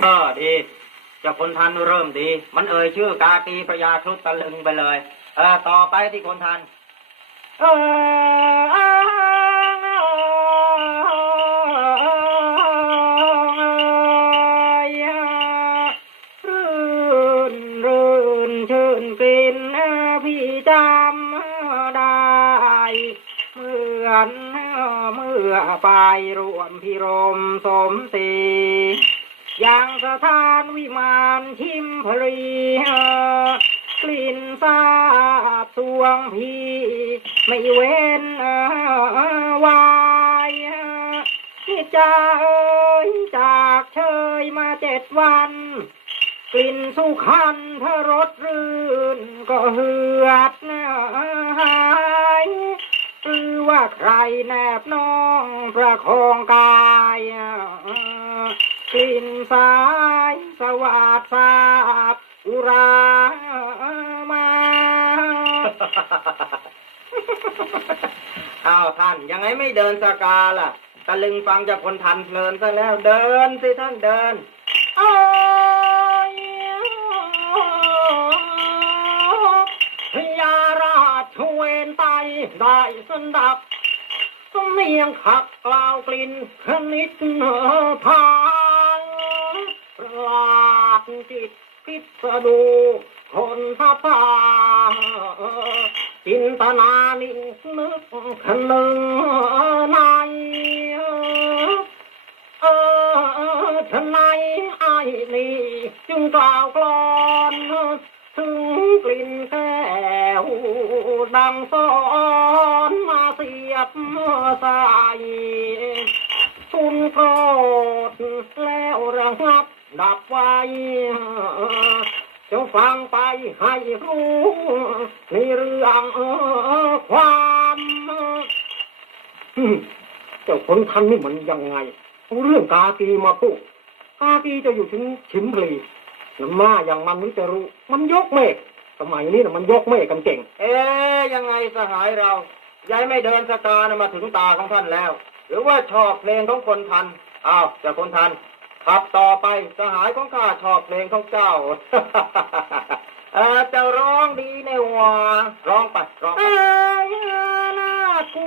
เออดีจ้าคนทันเริ่มดี มันเอ่ยชื่อกากีพระยาครุฑตะลึงไปเลย เออต่อไปที่คนทัน เอรื่นรื่นชื่นกลิ่นพี่จำได้เหมือนเมื่อไปรวมพิรมสมศรี อยังสถานวิมานชิมพรีกลิ่นสาบสวงพีไม่เว้นวายที่จะเอ่ยจากเชยมาเจ็ดวัน กลิ่นสุขันทรสรื่นก็เหือดหายหรือว่าใครแนบน้องประคองกาย กลิ่นสายสวัสดสาบอุรามาอ้าวท่านยังไงไม่เดินสกาล่ะตะลึงฟังจากคนทันเพลินซะแล้วเดินสิท่านเดินโอ้ยพญาราชเวนไตได้สดับสำเนียงขักกล่าวกลิ่นคณิตเนอทา พิสดูคนทัพาจินตนานิ่งนึกคนึงในเออทำไมไอ้นี่จึงกล่าวกลอนถึงกลิ่นแก้วดังซ้อนมาเสียบใส่ทุนโกรธแล้วระงับ ดับไว้จงฟังไปให้รู้ในเรื่องความเจ้าคนทันนี่มันยังไงเอาเรื่องกากีมาพูดกากีจะอยู่ถึงชิมพลีน้ำมาอย่างมันนี่จะรู้ มันยกเมฆสมัยนี้นะมันยกเมฆกันเก่ง เอ๊ยยังไงสหายเรายายไม่เดินสกานะมาถึงตาของท่านแล้ว หรือว่าชอบเพลงของคนทันอ้าวจากคนทัน ขับต่อไปสหายของข้าชอบเพลงของเจ้าเออจะร้องดีในหัวร้องไปร้องไปเอ้ยลา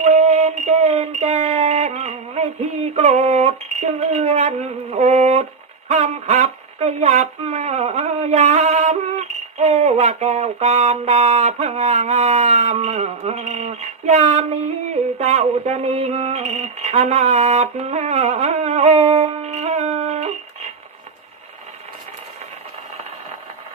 เวนเจนแจงในที่โกรธจึงเอื้อนโอดคำขับกระยับยามโอ้ว่าแก้วการดาพงางามยามนี้เจ้าจะนิ่งอนาถ